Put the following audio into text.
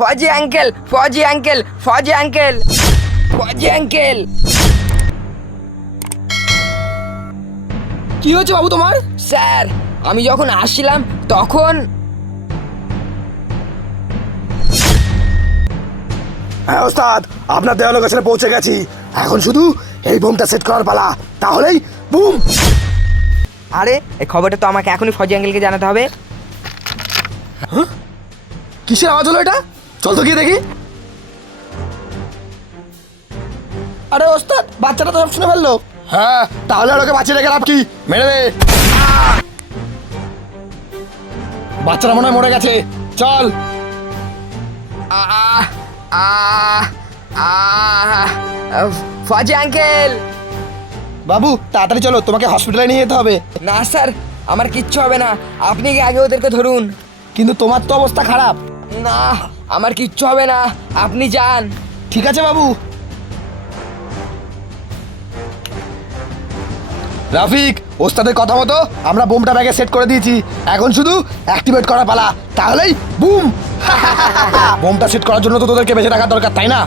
Fuzzy uncle, fuzzy uncle, fuzzy uncle, fuzzy uncle. কি হয়েছে বাবু তোমার? স্যার, আমি যখন আসছিলাম তখন হ্যাঁ ওস্তাদ, আপনার দেওয়া লোকেশনে পৌঁছে গেছি। এখন শুধু এই বোমটা সেট করার পালা, তাহলেই বুম। আরে এই খবরটা তো আমাকে এখনই ফজি আঙ্কেলকে জানাতে হবে। কিসের আওয়াজ হলো এটা? চল তো গিয়ে দেখি। আরে ওস্তাদ, বাচ্চাটা তো সব শুনে ফেললো। হ্যাঁ, তাহলে আর ওকে বাঁচিয়ে রেখে লাভ কি? মেরে দে। বাচ্চারা মনে হয় মরে গেছে। চল। আহ আহ আহ ফজি আঙ্কেল। বাবু তাড়াতাড়ি চলো, তোমাকে হসপিটালে নিয়ে যেতে হবে। না স্যার, আমার কিচ্ছু হবে না, আপনি কি আগে ওদেরকে ধরুন। কিন্তু তোমার তো অবস্থা খারাপ। না, আমার কিচ্ছু হবে না, আপনি যান। ঠিক আছে বাবু। রাফিক, ওস্তাদের কথা মতো আমরা বোমটা ব্যাগে সেট করে দিয়েছি। এখন শুধু অ্যাক্টিভেট করা পালা, তাহলেই বুম। বোমটা সেট করার জন্য তো তোদেরকে বেঁচে থাকার দরকার, তাই না?